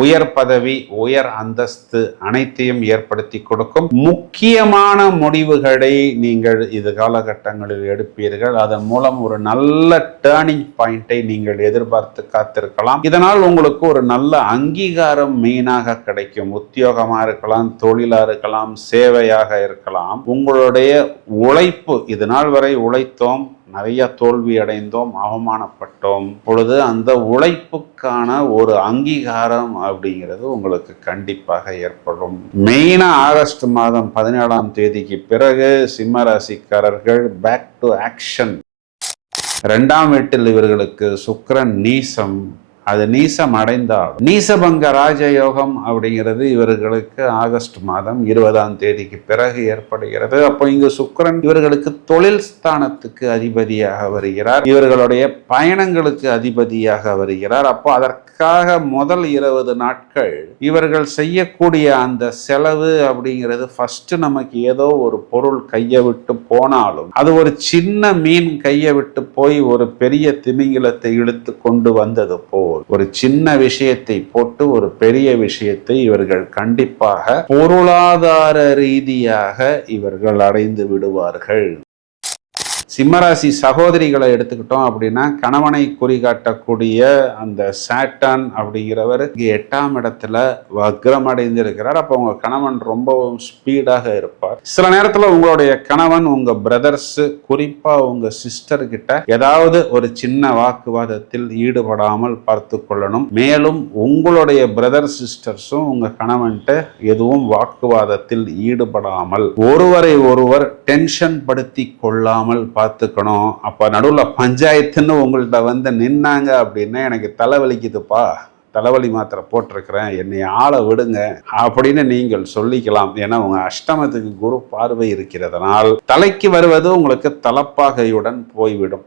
உயர் பதவி, உயர் அந்தஸ்து அனைத்தையும் ஏற்படுத்தி கொடுக்கும். முக்கியமான முடிவுகளை நீங்கள் இது காலகட்டங்களில் எடுப்பீர்கள். அதன் மூலம் ஒரு நல்ல டேர்னிங் பாயிண்டை நீங்கள் எதிர்பார்த்து காத்திருக்கலாம். இதனால் உங்களுக்கு ஒரு நல்ல அங்கீகாரம் மெயினாக கிடைக்கும். உத்தியோகமா இருக்கலாம், தொழிலா இருக்கலாம், சேவையாக இருக்கலாம். உங்களுடைய உழைப்பு, இது நாள் வரை உழைத்தோம், நிறைய தோல்வி அடைந்தோம், அவமானப்பட்டோம். பொழுது அந்த உழைப்புக்கான ஒரு அங்கீகாரம் அப்படிங்கிறது உங்களுக்கு கண்டிப்பாக ஏற்படும். மெயினா ஆகஸ்ட் மாதம் 17ஆம் தேதிக்கு பிறகு சிம்ம ராசிக்காரர்கள் பேக் டு ஆக்ஷன். 2ஆம் வீட்டில் இவர்களுக்கு சுக்கிரன் நீசம். அது நீசம் அடைந்தால் நீசபங்க ராஜயோகம் அப்படிங்கிறது இவர்களுக்கு ஆகஸ்ட் மாதம் 20ஆம் தேதிக்கு பிறகு ஏற்படுகிறது. அப்போ இங்கு சுக்கிரன் இவர்களுக்கு தொழில் ஸ்தானத்துக்கு அதிபதியாக வருகிறார், இவர்களுடைய பயணங்களுக்கு அதிபதியாக வருகிறார். அப்போ அதற்காக முதல் 20 நாட்கள் இவர்கள் செய்யக்கூடிய அந்த செலவு அப்படிங்கிறது ஃபர்ஸ்ட் நமக்கு ஏதோ ஒரு பொருள் கையை விட்டு போனாலும் அது ஒரு சின்ன மீன் கையை விட்டு போய் ஒரு பெரிய திமிங்கிலத்தை இழுத்து கொண்டு வந்தது போல் ஒரு சின்ன விஷயத்தை போட்டு ஒரு பெரிய விஷயத்தை இவர்கள் கண்டிப்பாக பொருளாதார ரீதியாக இவர்கள் அடைந்து விடுவார்கள். சிம்மராசி சகோதரிகளை எடுத்துக்கிட்டோம் அப்படின்னா கணவனை குறிகாட்டக்கூடிய அந்த சாட்டன் அப்படிங்கிறவர் 8ஆம் இடத்துல வக்ரம் அடைந்து இருக்கிறார். அப்போ உங்க கணவன் ரொம்பவும் ஸ்பீடாக இருப்பார். சில நேரத்தில் உங்களுடைய கணவன் உங்க பிரதர்ஸ், குறிப்பா உங்க சிஸ்டர் கிட்ட ஏதாவது ஒரு சின்ன வாக்குவாதத்தில் ஈடுபடாமல் பார்த்து கொள்ளணும். மேலும் உங்களுடைய பிரதர் சிஸ்டர்ஸும் உங்க கணவன்கிட்ட எதுவும் வாக்குவாதத்தில் ஈடுபடாமல் ஒருவரை ஒருவர் டென்ஷன் படுத்தி கொள்ளாமல் பார்த்துக்கணும். அப்ப நடுவில் பஞ்சாயத்துன்னு உங்கள்கிட்ட வந்து நின்னாங்க அப்படின்னா எனக்கு தலைவலிக்குதுப்பா, தலைவலி மாத்திரை போட்டிருக்கிறேன், என்னை ஆளை விடுங்க அப்படின்னு நீங்கள் சொல்லிக்கலாம். ஏன்னா உங்க அஷ்டமத்துக்கு குரு பார்வை இருக்கிறதுனால் தலைக்கு வருவது உங்களுக்கு தலப்பாகையுடன் போய்விடும்.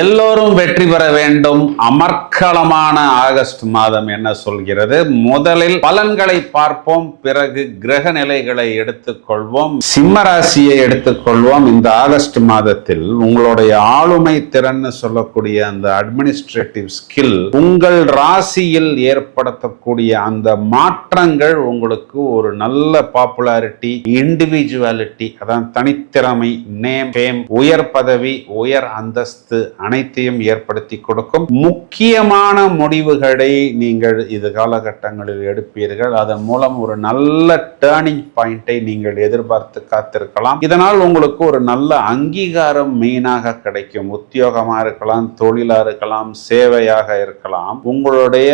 எல்லோரும் வெற்றி பெற வேண்டும். அமர்க்களமான ஆகஸ்ட் மாதம் என்ன சொல்கிறது? முதலில் பலன்களை பார்ப்போம், பிறகு கிரக நிலைகளை எடுத்துக்கொள்வோம். சிம்ம ராசியை எடுத்துக்கொள்வோம். இந்த ஆகஸ்ட் மாதத்தில் உங்களுடைய ஆளுமை திறன் சொல்லக்கூடிய அந்த அட்மினிஸ்ட்ரேட்டிவ் ஸ்கில், உங்கள் ராசியில் ஏற்படுத்தக்கூடிய அந்த மாற்றங்கள் உங்களுக்கு ஒரு நல்ல பாப்புலாரிட்டி, இண்டிவிஜுவாலிட்டி, அதான் தனித்திறமை, நேம், ஃபேம், உயர் பதவி, உயர் அந்தஸ்து அனைத்தையும் ஏற்படுத்தி கொடுக்கும். முக்கியமான முடிவுகளை நீங்கள் இது காலகட்டங்களில் எடுப்பீர்கள். அதன் மூலம் ஒரு நல்ல டேர்னிங் பாயிண்டை நீங்கள் எதிர்பார்த்து காத்திருக்கலாம். இதனால் உங்களுக்கு ஒரு நல்ல அங்கீகாரம் மெயினாக கிடைக்கும். உத்தியோகமா இருக்கலாம், தொழிலா இருக்கலாம், சேவையாக இருக்கலாம். உங்களுடைய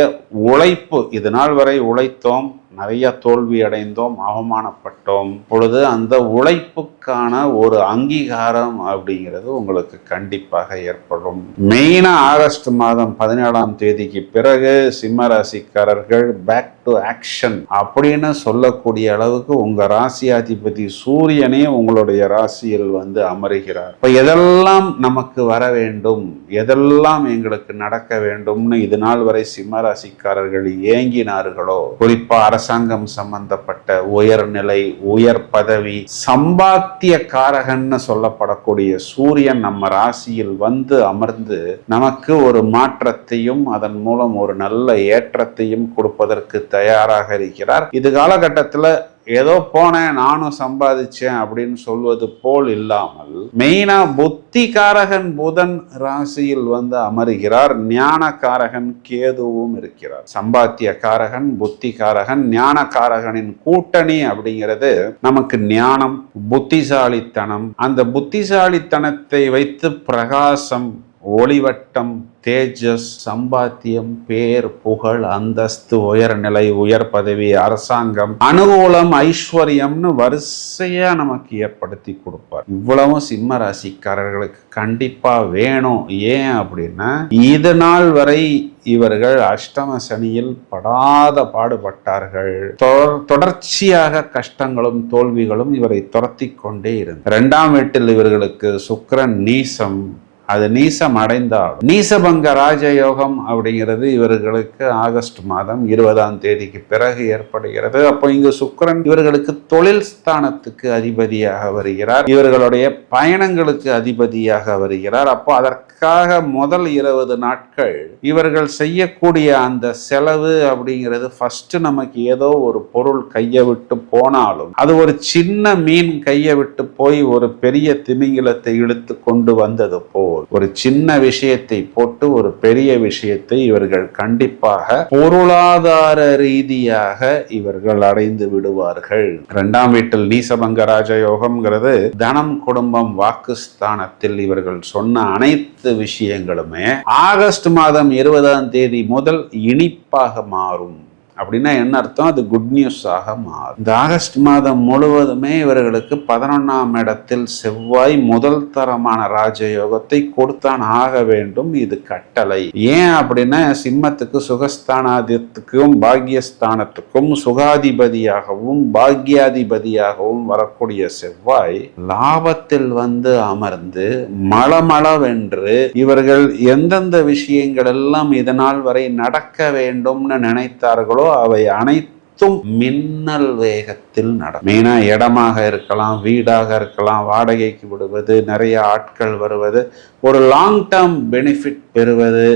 உழைப்பு, இது நாள் வரை உழைத்தோம், நிறைய தோல்வி அடைந்தோம், அவமானப்பட்டோம். பொழுது அந்த உழைப்புக்கான ஒரு அங்கீகாரம் அப்படிங்கிறது உங்களுக்கு கண்டிப்பாக ஏற்படும். மெயினா ஆகஸ்ட் மாதம் 17ஆம் தேதிக்கு பிறகு சிம்ம ராசிக்காரர்கள் பேக் டு ஆக்ஷன் அப்படின்னு சொல்லக்கூடிய அளவுக்கு உங்க ராசியாதிபதி சூரியனே உங்களுடைய ராசியில் வந்து அமருகிறார். இப்ப எதெல்லாம் நமக்கு வர வேண்டும், எதெல்லாம் எங்களுக்கு நடக்க வேண்டும்னு இது நாள் வரை சிம்ம ராசிக்காரர்கள் ஏங்கினார்களோ, குறிப்பா அரசாங்கம் சம்பந்தப்பட்ட உயர்நிலை, உயர் பதவி, சம்பாத்திய காரகன்னு சொல்லப்படக்கூடிய சூரியன் நம்ம ராசியில் வந்து அமர்ந்து நமக்கு ஒரு மாற்றத்தையும் அதன் மூலம் ஒரு நல்ல ஏற்றத்தையும் கொடுப்பதற்கு தயாராக இருக்கிறார். இது காலகட்டத்தில் ஏதோ போனேன் நானும் சம்பாதிச்சேன் அப்படின்னு சொல்வது போல் இல்லாமல் மெயினா புத்திகாரகன் புதன் ராசியில் வந்து அமருகிறார். ஞானகாரகன் கேதுவும் இருக்கிறார். சம்பாத்திய காரகன், புத்திகாரகன், ஞானகாரகனின் கூட்டணி அப்படிங்கிறது நமக்கு ஞானம், புத்திசாலித்தனம், அந்த புத்திசாலித்தனத்தை வைத்து பிரகாசம், ஒளிவட்டம், தேஜஸ், சம்பாத்தியம், பேர், புகழ், அந்தஸ்து, உயர்நிலை, உயர் பதவி, அரசாங்கம், அனுகூலம், ஐஸ்வர்யம்னு வரிசையா நமக்கு ஏற்படுத்தி கொடுப்பார். இவ்வளவும் சிம்ம ராசிக்காரர்களுக்கு கண்டிப்பா வேணும். ஏன் அப்படின்னா இது நாள் வரை இவர்கள் அஷ்டம சனியில் படாத பாடுபட்டார்கள். தொடர்ச்சியாக கஷ்டங்களும் தோல்விகளும் இவரை துரத்தி கொண்டே இருந்தது. 2ஆம் வீட்டில் இவர்களுக்கு சுக்கிரன் நீசம். அது நீசம் அடைந்தாலும் நீசபங்க ராஜயோகம் அப்படிங்கிறது இவர்களுக்கு ஆகஸ்ட் மாதம் 20ஆம் தேதிக்கு பிறகு ஏற்படுகிறது. அப்போ இங்கு சுக்கிரன் இவர்களுக்கு தொழில் ஸ்தானத்துக்கு அதிபதியாக வருகிறார், இவர்களுடைய பயணங்களுக்கு அதிபதியாக வருகிறார். அப்போ அதற்காக முதல் 20 நாட்கள் இவர்கள் செய்யக்கூடிய அந்த செலவு அப்படிங்கிறது ஃபர்ஸ்ட் நமக்கு ஏதோ ஒரு பொருள் கையை விட்டு போனாலும் அது ஒரு சின்ன மீன் கையை விட்டு போய் ஒரு பெரிய திமிங்கிலத்தை இழுத்து கொண்டு வந்தது போல் ஒரு சின்ன விஷயத்தை போட்டு ஒரு பெரிய விஷயத்தை இவர்கள் கண்டிப்பாக பொருளாதார ரீதியாக இவர்கள் அடைந்து விடுவார்கள். 2ஆம் வீட்டில் நீசபங்க ராஜயோகம்ங்கிறது தனம், குடும்பம், வாக்குஸ்தானத்தில் இவர்கள் சொன்ன அனைத்து விஷயங்களுமே ஆகஸ்ட் மாதம் 20ஆம் தேதி முதல் இனிப்பாக மாறும். அப்படின்னா என்ன அர்த்தம்? அது குட் நியூஸாக மாறும். இந்த ஆகஸ்ட் மாதம் முழுவதுமே இவர்களுக்கு 11ஆம் இடத்தில் செவ்வாய் முதல் தரமான ராஜயோகத்தை கொடுத்தான் ஆக வேண்டும். இது கட்டளை. ஏன் அப்படின்னா சிம்மத்துக்கு சுகஸ்தானாதித்துக்கும் பாக்யஸ்தானத்துக்கும் சுகாதிபதியாகவும் பாக்யாதிபதியாகவும் வரக்கூடிய செவ்வாய் லாபத்தில் வந்து அமர்ந்து மளமளவென்று இவர்கள் எந்தெந்த விஷயங்கள் எல்லாம் இதனால் வரை நடக்க வேண்டும்னு நினைத்தார்களோ அவை அனைத்தும் மின்னல் வேகத்தில் நடக்கும். மெயினா இடமாக இருக்கலாம், வீடாக இருக்கலாம், வாடகைக்கு விடுவது, நிறைய ஆட்கள் வருவது, ஒரு லாங் டேர்ம் பெனிஃபிட் பெறுவது,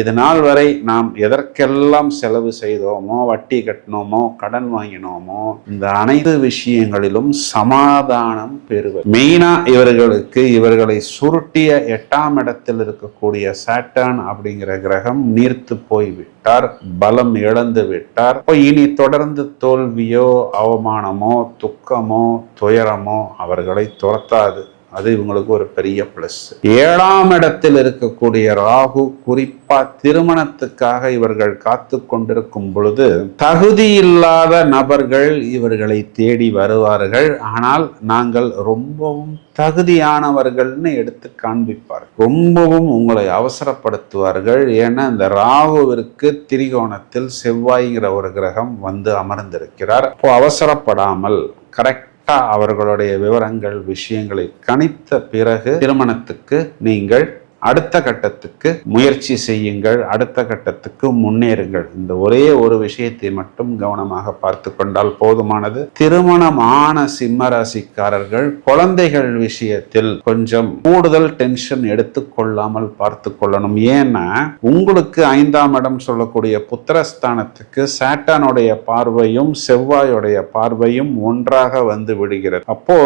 இதனால் வரை நாம் எதற்கெல்லாம் செலவு செய்தோமோ, வட்டி கட்டினோமோ, கடன் வாங்கினோமோ, இந்த அனைத்து விஷயங்களிலும் சமாதானம் பெறுவது. மெயினா இவர்களுக்கு இவர்களை சுருட்டிய 8ஆம் இடத்தில் இருக்கக்கூடிய சாட்டர்ன் அப்படிங்கிற கிரகம் நீர்த்து போய்விட்டார், பலம் இழந்து விட்டார். இனி தொடர்ந்து தோல்வியோ, அவமானமோ, துக்கமோ, துயரமோ அவர்களை துரத்தாது. அது இவங்களுக்கு ஒரு பெரிய பிளஸ். 7ஆம் இடத்தில் இருக்கக்கூடிய ராகு குறிப்பா திருமணத்துக்காக இவர்கள் காத்து கொண்டிருக்கும் பொழுது தகுதி இல்லாத நபர்கள் இவர்களை தேடி வருவார்கள். ஆனால் நாங்கள் ரொம்பவும் தகுதியானவர்கள்னு எடுத்து காண்பிப்பார். ரொம்பவும் உங்களை அவசரப்படுத்துவார்கள். ஏன்னா இந்த ராகுவிற்கு திரிகோணத்தில் செவ்வாய்ங்கிற ஒரு கிரகம் வந்து அமர்ந்திருக்கிறார். அப்போ அவசரப்படாமல் கரெக்ட் அவர்களுடைய விவரங்கள், விஷயங்களை கணித்த பிறகு திருமணத்துக்கு நீங்கள் அடுத்த கட்டத்துக்கு முயற்சி செய்யுங்கள், அடுத்த கட்டத்துக்கு முன்னேறுங்கள். இந்த ஒரே ஒரு விஷயத்தை மட்டும் கவனமாக பார்த்து கொண்டால் போதுமானது. திருமணம் ஆன சிம்ம ராசிக்காரர்கள் குழந்தைகள் விஷயத்தில் கொஞ்சம் கூடுதல் டென்ஷன் எடுத்துக்கொள்ளாமல் பார்த்து கொள்ளணும். ஏன்னா உங்களுக்கு 5ஆம் இடம் சொல்லக்கூடிய புத்திரஸ்தானத்துக்கு சாட்டானுடைய பார்வையும் செவ்வாயுடைய பார்வையும் ஒன்றாக வந்து விடுகிறது. அப்போ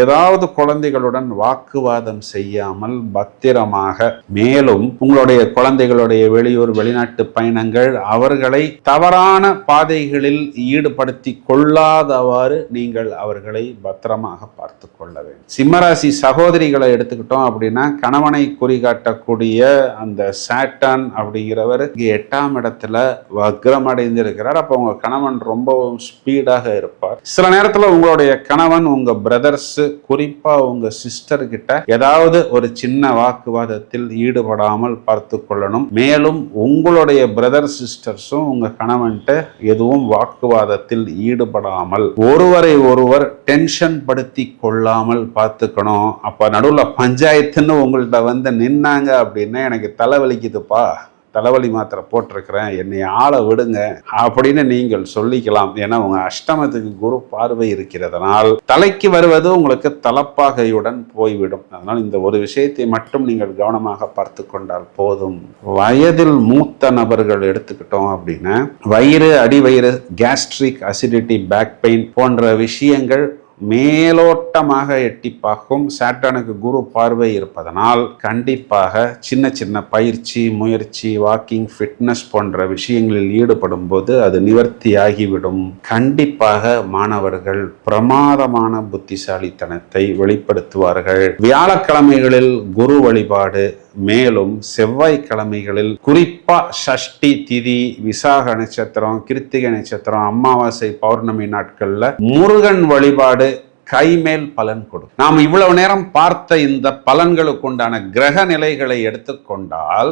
ஏதாவது குழந்தைகளுடன் வாக்குவாதம் செய்யாமல் பத்திரமாக, மேலும் உங்களுடைய குழந்தைகளுடைய வெளியூர் வெளிநாட்டு பயணங்கள் அவர்களை தவறான பாதைகளில் ஈடுபடுத்தி கொள்ளாதவாறு நீங்கள் அவர்களை பத்திரமாக பார்த்து கொள்ள வேண்டும். சிம்மராசி சகோதரிகளை எடுத்துக்கிட்டோம் அப்படின்னா கணவனை குறிகாட்டக்கூடிய அந்த சாட்டன் அப்படிங்கிறவர் 8ஆம் இடத்துல வக்ரம் அடைந்திருக்கிறார். அப்போ உங்க கணவன் ரொம்பவும் ஸ்பீடாக இருப்பார். சில நேரத்தில் உங்களுடைய கணவன் உங்க பிரதர்ஸ், குறிப்பா உங்க சிஸ்டர் கிட்ட ஏதாவது ஒரு சின்ன வாக்குவாதத்தில் ஈடுபடாமல் பார்த்து கொள்ளணும். மேலும் உங்களுடைய பிரதர் சிஸ்டர்ஸும் உங்க கணவன்கிட்ட எதுவும் வாக்குவாதத்தில் ஈடுபடாமல் ஒருவரை ஒருவர் டென்ஷன் படுத்தி கொள்ளாமல் பார்த்துக்கணும். அப்ப நடுவில் பஞ்சாயத்துன்னு உங்கள்கிட்ட வந்து நின்னாங்க அப்படின்னா எனக்கு தலைவலிக்குதுப்பா, தலைவலி மாத்திரை போட்டிருக்கிறேன், என்னை ஆளை விடுங்க அப்படின்னு நீங்கள் சொல்லிக்கலாம். ஏன்னா உங்க அஷ்டமத்துக்கு குரு பார்வை இருக்கிறதுனால் தலைக்கு வருவது உங்களுக்கு தலப்பாகையுடன் போய்விடும். அதனால் இந்த ஒரு விஷயத்தை மட்டும் நீங்கள் கவனமாக பார்த்து கொண்டால் போதும். வயதில் மூத்த நபர்கள் எடுத்துக்கிட்டோம் அப்படின்னா வயிறு, அடிவயிறு, கேஸ்ட்ரிக் அசிடிட்டி, பேக் பெயின் போன்ற விஷயங்கள் மேலோட்டமாக எட்டி பார்க்கும். சாட்டனுக்கு குரு பார்வை இருப்பதனால் கண்டிப்பாக சின்ன சின்ன பயிற்சி, முயற்சி, வாக்கிங், ஃபிட்னஸ் போன்ற விஷயங்களில் ஈடுபடும் போது அது நிவர்த்தி ஆகிவிடும். கண்டிப்பாக மாணவர்கள் பிரமாதமான புத்திசாலித்தனத்தை வெளிப்படுத்துவார்கள். வியாழக்கிழமைகளில் குரு வழிபாடு, மேலும் செவ்வாய்க்கிழமைகளில் குறிப்பா சஷ்டி திதி, விசாக நட்சத்திரம், கிருத்திகை நட்சத்திரம், அமாவாசை, பௌர்ணமி நாட்கள்ல முருகன் வழிபாடு கைமேல் பலன் கொடுக்கும். நாம் இவ்வளவு நேரம் பார்த்த இந்த பலன்களுக்கு உண்டான கிரக நிலைகளை எடுத்துக்கொண்டால்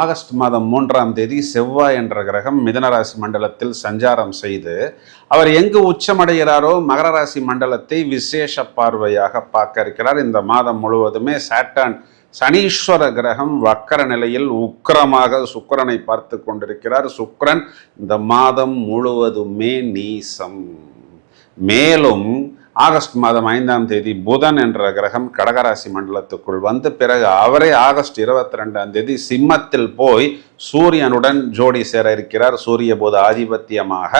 ஆகஸ்ட் மாதம் 3ஆம் தேதி செவ்வாய் என்ற கிரகம் மிதுன ராசி மண்டலத்தில் சஞ்சாரம் செய்து அவர் எங்கு உச்சமடைகிறாரோ மகர ராசி மண்டலத்தை விசேஷ பார்வையாக பார்க்க இருக்கிறார். இந்த மாதம் முழுவதுமே சாட்டர்ன் சனீஸ்வர கிரகம் வக்கர நிலையில் உக்கிரமாக சுக்கிரனை பார்த்து கொண்டிருக்கிறார். சுக்கிரன் இந்த மாதம் முழுவதுமே நீசம். மேலும் ஆகஸ்ட் மாதம் 5ஆம் தேதி புதன் என்ற கிரகம் கடகராசி மண்டலத்துக்குள் வந்து பிறகு அவரே ஆகஸ்ட் 22ஆம் தேதி சிம்மத்தில் போய் சூரியனுடன் ஜோடி சேர இருக்கிறார். சூரிய புத ஆதிபத்தியமாக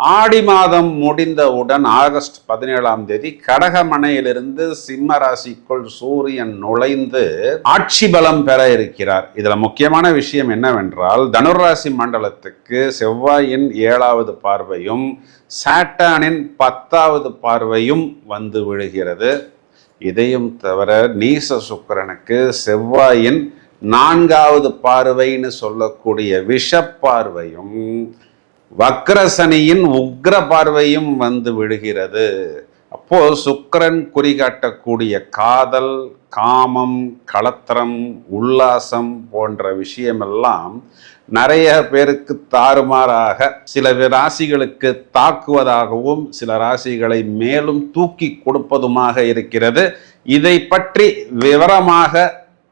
ஆடி மாதம் முடிந்தவுடன் ஆகஸ்ட் 17ஆம் தேதி கடகமனையிலிருந்து சிம்ம ராசிக்குள் சூரியன் நுழைந்து ஆட்சி பலம் பெற இருக்கிறார். இதுல முக்கியமான விஷயம் என்னவென்றால் தனுராசி மண்டலத்துக்கு செவ்வாயின் 7வது பார்வையும் சாட்டர்னின் 10வது பார்வையும் வந்து விழுகிறது. இதையும் தவிர நீச சுக்கிரனுக்கு செவ்வாயின் 4வது பார்வைன்னு சொல்லக்கூடிய விஷ பார்வையும் வக்ரசனியின் உக்ர பார்வையும் வந்து விழுகிறது. அப்போ சுக்கிரன் குறிகாட்டக்கூடிய காதல், காமம், களத்திரம், உல்லாசம் போன்ற விஷயமெல்லாம் நிறைய பேருக்கு தாறுமாறாக சில ராசிகளுக்கு தாக்குவதாகவும் சில ராசிகளை மேலும் தூக்கி கொடுப்பதுமாக இருக்கிறது. இதை பற்றி விவரமாக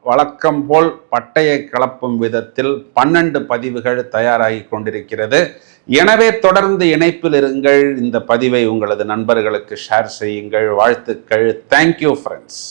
வழக்கம் போல் பட்டையை கிளப்பும் விதத்தில் 12 பதிவுகள் தயாராகி கொண்டிருக்கிறது. எனவே தொடர்ந்து இணைப்பில் இருங்கள். இந்த பதிவை உங்களது நண்பர்களுக்கு ஷேர் செய்யுங்கள். வாழ்த்துக்கள். Thank you friends.